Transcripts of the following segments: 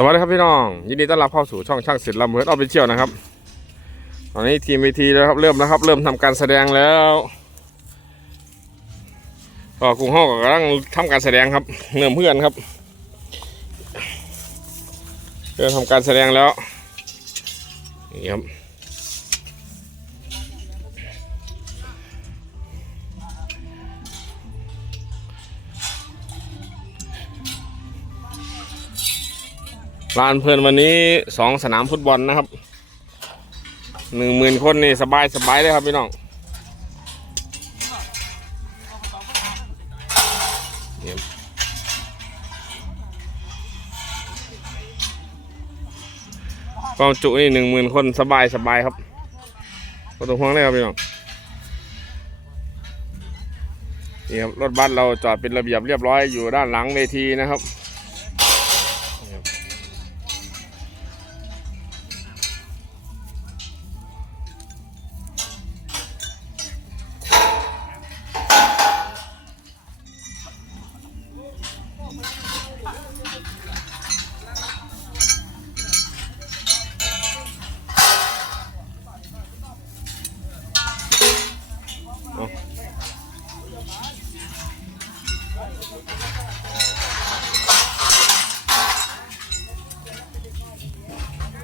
สวัสดีครับพี่น้อง ยินดีต้อนรับเข้าสู่ช่องช่างศิลป์ลำเพิดออฟฟิเชียลนะครับ ตอนนี้ทีมเวทีแล้วครับเริ่มแล้วครับ เริ่มทำการแสดงแล้วก็กรุงห้องกำลังทำการแสดงครับเนิ่มเพื่อนครับเริ่มทำการแสดงแล้วนี่ครับ ลานเพลินวันนี้สองสนามฟุตบอลนะครับหนึ่งหมื่นคนนี่สบายสบายเลยครับพี่น้องนี่ความจุนี่หนึ่งหมื่นคนสบายสบายครับประตูห้องเลยครับพี่น้องนี่ครับรถบัสเราจอดเป็นระเบียบเรียบร้อยอยู่ด้านหลังเวทีนะครับ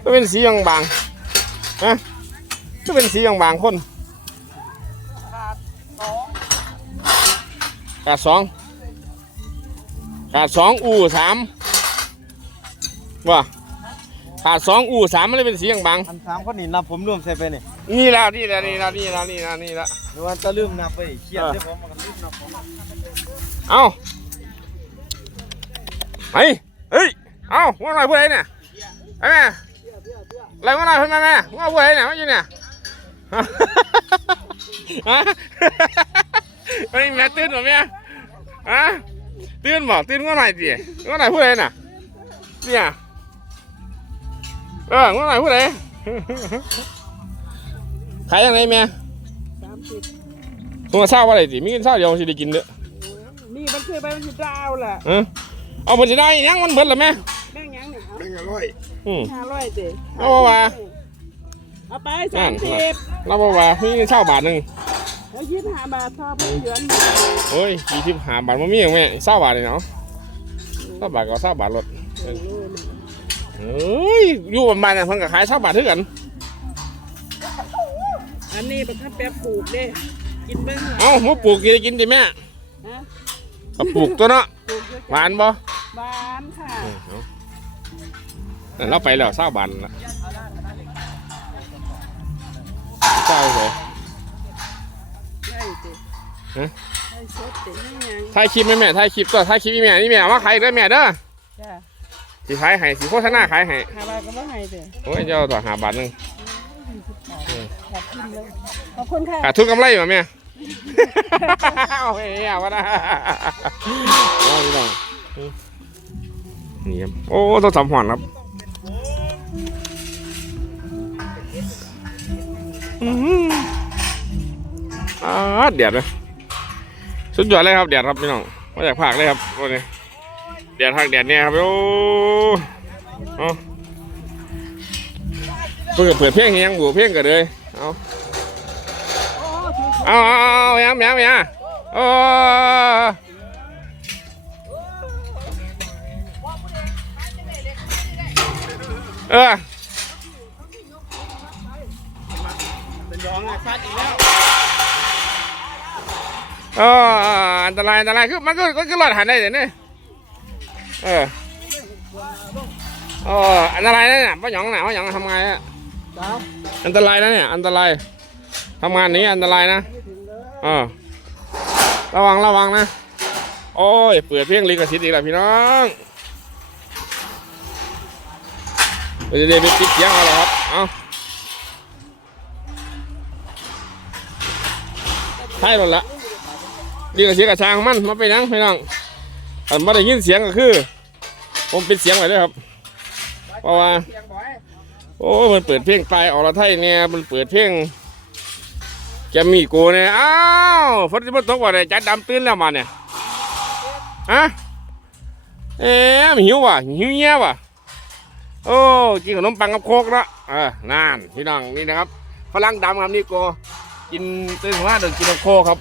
ก็เป็นสีบางบางๆฮะก็เป็นสีบางบางๆคนขาดสองขาดสองอู่สามว่าขาดสองอู่สามมันเลยเป็นสีบางบางอันสามคนนี่นับผมรวมใส่ไปนี่ๆนี่แล้วนี่แล้วนี่แล้วนี่แล้วนี่แล้วนี่แล้วหรือว่าจะลืมนับไปเครียดเด้อผมมันก็ลืมนับผมเอาเฮ้ยเฮ้ยเอาว่าหน่อยพูดอะไรเนี่ยไอ้แม่อะ ไรว่าหน่อยพูดมาแม่ว่าพูดอะไรเนี่ยมาอยู่เนี่ยฮะไอ้แม่ตื่นบ่แม่ฮะตื่นบ่ตื่นว่าหน่อยดิว่าหน่อยพูดอะไรน่ะเนี่ยเออว่าหน่อยพูดอะไรขายยังไงแม่สามสิบตัวเศร้าว่าอะไรดิมีเงินเศร้าเดียวสิได้กินเด้อนี่มันคือไปมันคือดาวล่ะเออเอาไปจะได้ยังมันเบิดแล้วแม่แม่งยังเนี่ยเอาเป็นอร่อย อืมห้าร้อยเด้เอามาเอาไปสามสิบเราบอกว่ามีเงินเช่าบาทหนึ่งแล้วยี่สิบห้าบาททอดเพื่อนโอ้ยกี่สิบหาบาทมันมีอย่างแม่เช่าบาทเลยเนาะเช่าบาทก็เช่าบาทรถเฮ้ยอยู่ประมาณนั้นเพิ่นก็ขายเช่าบาทเท่ากัน อันนี้เป็นข้าวแป๊บปลูกเด้กินเบิ้งเหรอเอ้ามาปลูกกินได้กินดิแม่ฮะก็ปลูกตัวเนาะปลูกเยอะหวานบ่หวานค่ะ เออเอานั่น เราไปแล้วเช่าบาทละเจ้าเลยได้เด้ฮะได้สดเด้ไม่ยังถ่ายคลิปไหมแม่ถ่ายคลิปตัวถ่ายคลิปอีแม่นี่แม่เอามาขายเด้อแม่เด้อจ้าสิขายให้สิโฆษณาขายให้ห้าบาทก็ไม่ให้เด้โอ้ยเจ้าต่อหาบาทหนึงขอบคุณเลยขอบคุณค่ะขาดทุนกำไรป่ะแม่โอเคเอาวะนะเอาพี่น้องนี่ครับโอ้ต้องทำหวานครับ อ่าเดือดเลยสุดยอดเลยครับเดือดครับพี่น้องมาจากภาคเลยครับวันนี้เดือดภาคเดือดเนี่ยครับโอ้เอาเปิดเปิดเพลงยังบูเพลงกันเลยเอาเอาเอาเอายังยังยังโอ้เออ เป็นร้องอะชัดอีกแล้ว เอออันตรายอันตรายคือมันก็ก็คือรอดหันได้เดี๋ยวนี้เออเอออันตรายนะเนี่ยป้าหยองน่ะป้าหยองทำไงอะครับอันตรายนะเนี่ย อันตรายทำงานนี้อันตรายนะเออระวังระวังนะ โอ้ย เปิดเพลงลิขสิทธิ์อีกแล้วพี่น้องเดี๋ยวจะได้ไปปิดเสียงเอาละครับ เอาใช่หมดละ ลิขสิทธิ์กับช้างมันมาไปนั่งพี่น้องอันไม่ได้ยินเสียงก็คือ ผมปิดเสียงไว้ด้วยครับ เพราะว่า โอ้มันเปิดเพลงปลายอรไทยเนี่ยมันเปิดเพลงแกมีโกเนี่ยอ้าวฝนจะมาตกว่าเนี่ยจัดดำตื่นแล้วมาเนี่ยฮะเอ๊ะมันหิวว่ะหิวเงี้ยว่ะโอ้กินขนมปังกับโคกเนาะเออนั่นพี่น้องนี่นะครับฝรั่งดำครับนี่โกกินตื่นว่าเดินกินน้ำโคครับ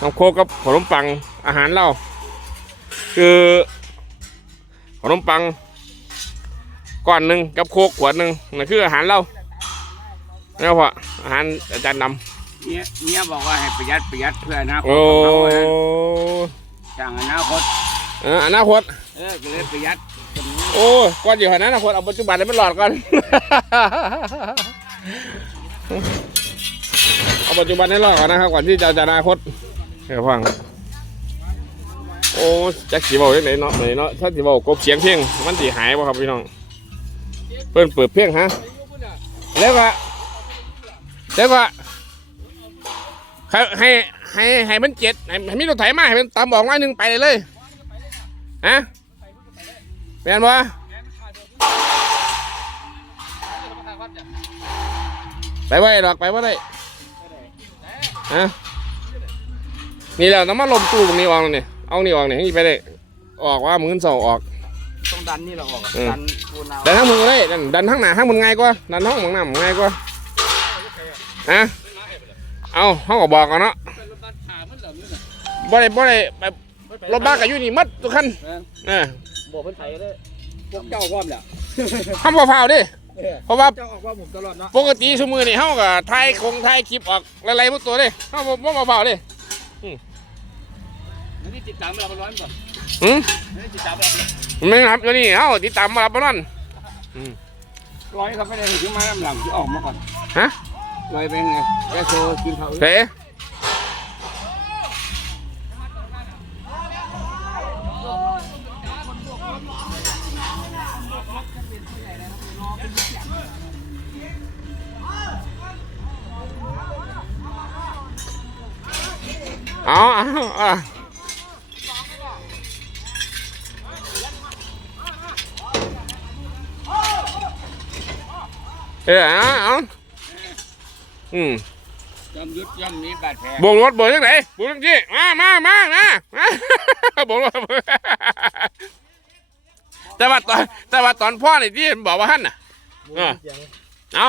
น้ำโคกกับขนมปังอาหารเราคือขนมปังก้อนหนึ่งกับโคกขวดหนึ่งนั่นคืออาหารเราแล้วพออาหารอาจารย์ดเนี่ยเนี่ยบอกว่าให้ประหยัดประหยัดเพื่ออนาำคตโอ้ของเขานะจ้างอนาคตเอออนาคตเออก็เลยประหยัดโอ้ยก่อนอยู่ขนาดนั้นคนเอาปัจจุบันให้มันหลอดก่อนเอาปัจจุบันให้หลอดก่อนนะครับก่อนที่จะจะอนาคต เดี๋ยวฟังโอ้แจ็คสีบอกยังไงเนาะไหนเนาะถ้าสีบอกกบเสียงเพลงมันสีหายป่ะครับพี่น้องเพิ่นเปิดเพลงฮะแล้วก็แล้วก็ให้ให้ให้ให้มันเจ็ดให้ให้มีรถไถมาให้มันตามบอกว่าหนึ่งไปเลยเลยฮะแม่นบ่ไปได้ดอกไปบ่ได้ฮะ นี่แหละน้ำมันลมตู้ตรงนี้ออกแล้วนี่เอานี่ออกนี่ให้ไปได้ออกว่ามือเสาออก ต้องดันนี่เราออกอืมดันปูนเอาดันทั้งมือก็ได้ดันดันทั้งหน้าทั้งมือง่ายกว่าดันทั้งมือหน้ามือง่ายกว่าฮะเอาห้องก็บอกกันเนาะบ่ได้บ่ได้แบบรถบ้านก็อยู่นี่หมัดทุกคันเออบอกเพิ่นไถเลยพวกเจ้าพร้อมแล้วทำบ่เฝ้าวดิเพราะว่าเจ้าออกว่าผมตลอดเนาะปกติชั่วมือนี่เฮาก็ถ่ายคงถ่ายคลิปออกหลายๆหมดตัวเด้เฮาบ่บ่มาเฝ้าเด้นี่ติดตามเราไปร้อนป่ะหืมนี่ติดตามเราไม่ครับตัวนี้เฮาติดตามมารับบ่นั่นร้อยเขาไม่ได้ถึงมาลำหลังที่ออกมาก่อนฮะร้อยเป็นไงแกโซกินเขาเส เอาเอาเอาเออเอาเอาอืมย่อมยุดย่อมมีบาดแผลบวงรถบอร์ยังไงบวงยังจี้มามามามาบวงรถแต่ว่าตอนแต่ว่าตอนพ่อนี่ที่บอกว่าฮั่นน่ะเอา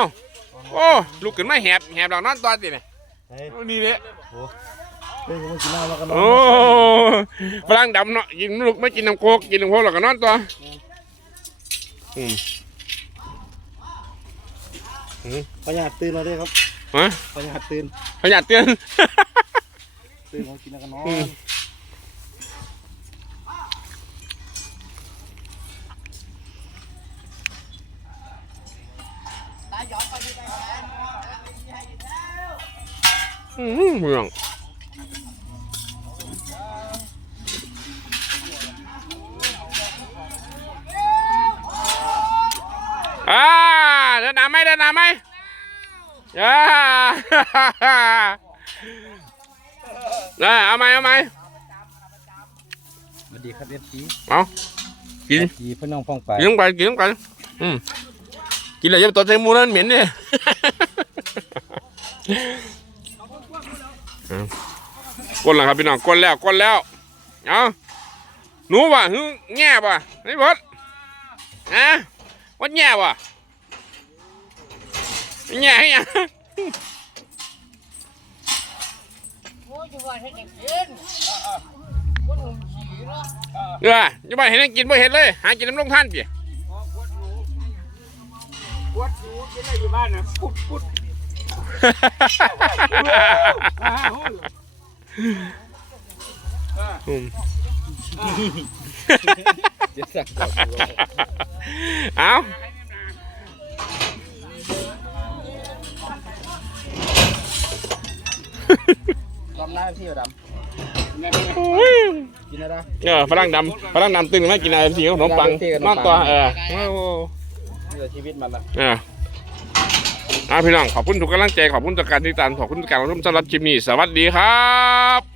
โอ้ ลูกขึ้นมาแหบแหบเรานอนตอนติเนี่ยเฮ้ยนี่เลย เฮ้ยผมกินเหล้าแล้วก็นอโอ้นฝรั่งดำเนาะกินลูกไม่กินน้ำโคกกินน้ำโคกแล้วก็นอนตัวอืมพญาตื่นแล้วเด้ครับฮะพญาตื่นพยาเตือนตื่นผมกินแล้วก็นออืมนอืมเมือง อ่าเดินน้ำไหมเดินน้ำไหมอ่าได้เอาไหมเอาไหมสวัสดีครับเอฟซีเอากินดีเพื่อนน้องฟองไปกินลงไปกินลงไปอืมกินอะไรจะตัวใส่หมูนั่นเหม็นเนี่ยเอา ก้นแล้วครับพี่น้องก้นแล้วก้นแล้วเอาหนูว่ะหึแง่ป่ะไอ้บดนะวัดแง่ป่ะแง่ให้ยังโอ้ยจะว่าให้เด็กกินคนหนุ่มขี่เนาะเออจะไปเห็นกินบ่เห็นเลย หากินน้ำลงท่านเปียปวดหูกินอะไรอยู่บ้านนะพุดพุดอืม เจ็ดสักดอกเอาตอนหน้าพี่ดอุ้ยำกินอะไรเออฝรั่งดำฝรั่งดำตื่นมากินอะไรสีขนมปังนอนตัวเออโอ้เหลือชีวิตมันละเออ อ่าพี่น้องขอบคุณทุกกำลังใจขอบคุณทุกการติดตามขอบคุณทุกการรับชมสำหรับคลิปนี้สวัสดีครับ